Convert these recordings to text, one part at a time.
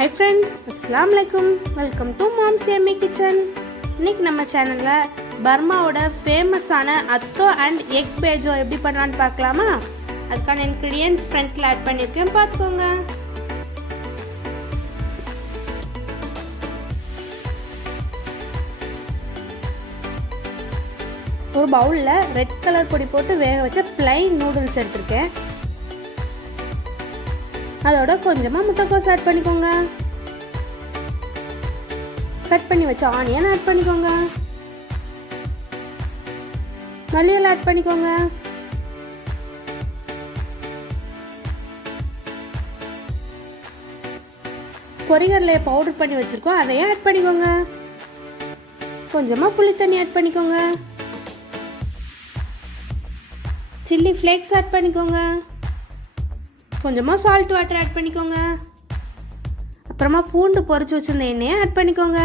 Hi friends, Assalamu alaikum. Welcome to Mom's Yummy Kitchen. இன்னைக்கு நம்ம சேனல்ல பர்மாவோட ஃபேமஸான அத்தோ அண்ட் எக் பேஜோ எப்படி பண்ணலாம்னு பார்க்கலாமா? அதுக்கான இன்கிரிடியன்ட்ஸ் ஃப்ரண்ட்ல ஆட் பண்ணிருக்கேன், பார்த்துக்கோங்க. ஒரு பவுல்ல ரெட் கலர் பொடி போட்டு வேக வச்ச plain நூடுல்ஸ் எடுத்துருக்கேன். அதோட கொஞ்சமா முட்டைக்கோஸ் ஆட் பண்ணிக்கோங்க. கட் பண்ணி வச்ச ஆனியன் ஆட் பண்ணிக்கோங்க. மல்லியலை ஆட் பண்ணிக்கோங்க. பொரிகடலையை பவுடர் பண்ணி வச்சிருக்கோம், அதையும் ஆட் பண்ணிக்கோங்க. கொஞ்சமா புளி தண்ணி ஆட் பண்ணிக்கோங்க. சில்லி ஃப்ளேக்ஸ் ஆட் பண்ணிக்கோங்க. கொஞ்சமா சால்ட் வாட்டர் ஆட் பண்ணிக்கோங்க. அப்புறமா பூண்டு பொரிச்சு வச்சிருந்த எண்ணெயை ஆட் பண்ணிக்கோங்க.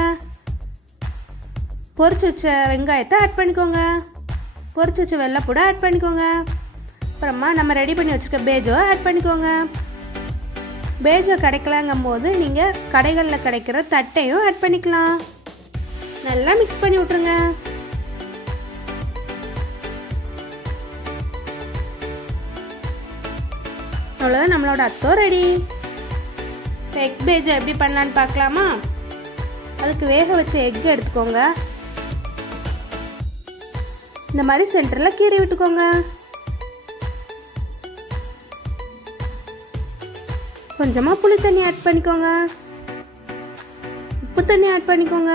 பொரிச்சு வச்ச வெங்காயத்தை ஆட் பண்ணிக்கோங்க. பொரிச்சு வச்ச வெள்ளைப்பூடை ஆட் பண்ணிக்கோங்க. அப்புறமா நம்ம ரெடி பண்ணி வச்சுருக்க பேஜோ ஆட் பண்ணிக்கோங்க. பேஜோ கிடைக்கலங்கும் போது நீங்கள் கடைகளில் கிடைக்கிற தட்டையும் ஆட் பண்ணிக்கலாம். நல்லா மிக்ஸ் பண்ணி விட்ருங்க. அவ்வளோதான், நம்மளோட அத்தோ ரெடி. எக் பேஜோ எப்படி பண்ணலான்னு பார்க்கலாமா? அதுக்கு வேக வச்ச எக் எடுத்துக்கோங்க. இந்த மாதிரி சென்டரில் கீறி விட்டுக்கோங்க. கொஞ்சமாக புளி தண்ணி ஆட் பண்ணிக்கோங்க. உப்பு தண்ணி ஆட் பண்ணிக்கோங்க.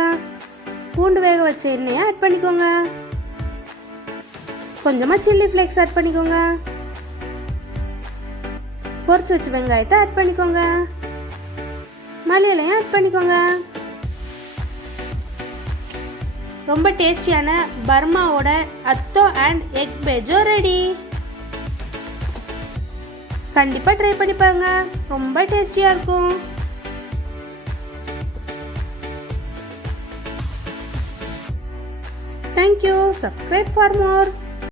பூண்டு வேக வச்ச எண்ணெயை ஆட் பண்ணிக்கோங்க. கொஞ்சமாக சில்லி ஃப்ளேக்ஸ் ஆட் பண்ணிக்கோங்க. பொரிச்சு வச்ச வெங்காயத்தை ஆட் பண்ணிக்கோங்க. மல்லியலையும் ஆட் பண்ணிக்கோங்க. ரொம்ப டேஸ்டியான பர்மாவோட அத்தோ அண்ட் எக் பேஜோ ரெடி. கண்டிப்பாக ட்ரை பண்ணி பாருங்க, ரொம்ப டேஸ்டியாக இருக்கும். Thank you. Subscribe for more.